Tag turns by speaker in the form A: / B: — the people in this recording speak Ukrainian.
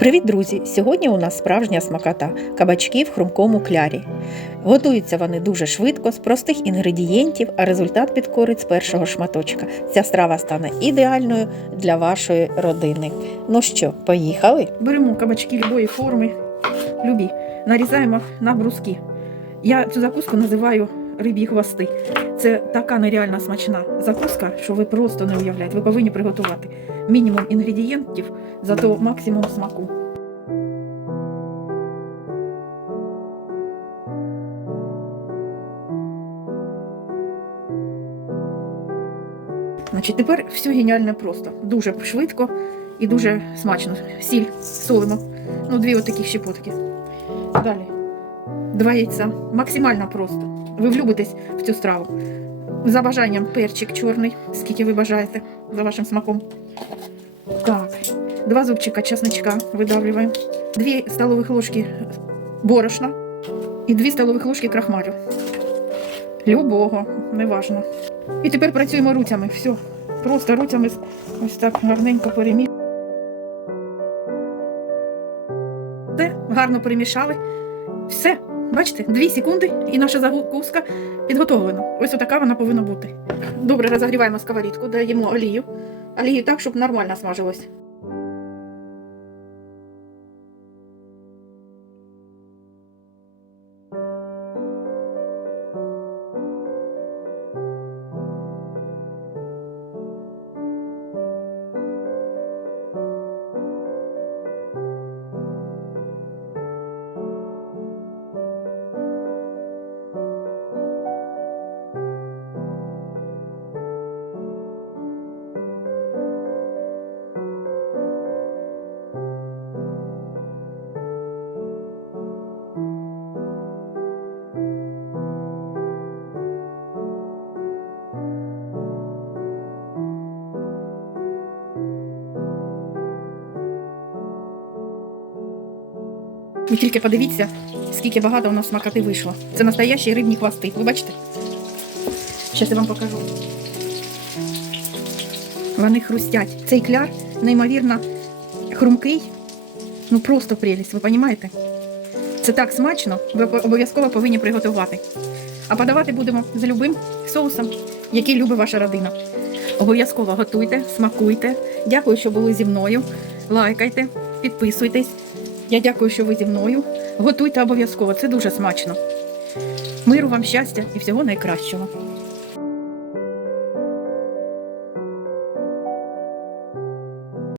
A: Привіт, друзі! Сьогодні у нас справжня смакота кабачки в хрумкому клярі. Готуються вони дуже швидко, з простих інгредієнтів, а результат підкорить з першого шматочка. Ця страва стане ідеальною для вашої родини. Ну що, поїхали?
B: Беремо кабачки любої форми, любі, нарізаємо на бруски. Я цю закуску називаю риб'ї хвости. Це така нереально смачна закуска, що ви просто не уявляєте. Ви повинні приготувати мінімум інгредієнтів, зато максимум смаку. Значить, тепер все геніально просто. Дуже швидко і дуже смачно. Сіль солимо. Ну, дві отакі щепотки. Далі. Два яйця. Максимально просто. Ви влюбитесь в цю страву. За бажанням перчик чорний, скільки ви бажаєте, за вашим смаком. Так. Два зубчика чесночка видавлюємо. Дві столових ложки борошна і дві столових ложки крахмалю. Любого, неважно. І тепер працюємо руцями. Все. Просто руцями ось так гарненько перемішуємо. Гарно перемішали. Все, бачите, 2 секунди і наша закуска підготовлена. Ось отака вона повинна бути. Добре, розогріваємо сковорідку, даємо олію. Олію так, щоб нормально смажилось. Ви тільки подивіться, скільки багато у нас смакоти вийшло. Це настоящі рибні хвости. Ви бачите? Зараз я вам покажу. Вони хрустять. Цей кляр неймовірно хрумкий. Ну просто прелість, ви розумієте? Це так смачно, ви обов'язково повинні приготувати. А подавати будемо з любим соусом, який любить ваша родина. Обов'язково готуйте, смакуйте. Дякую, що були зі мною. Лайкайте, підписуйтесь. Я дякую, що ви зі мною. Готуйте обов'язково, це дуже смачно. Миру вам щастя і всього найкращого.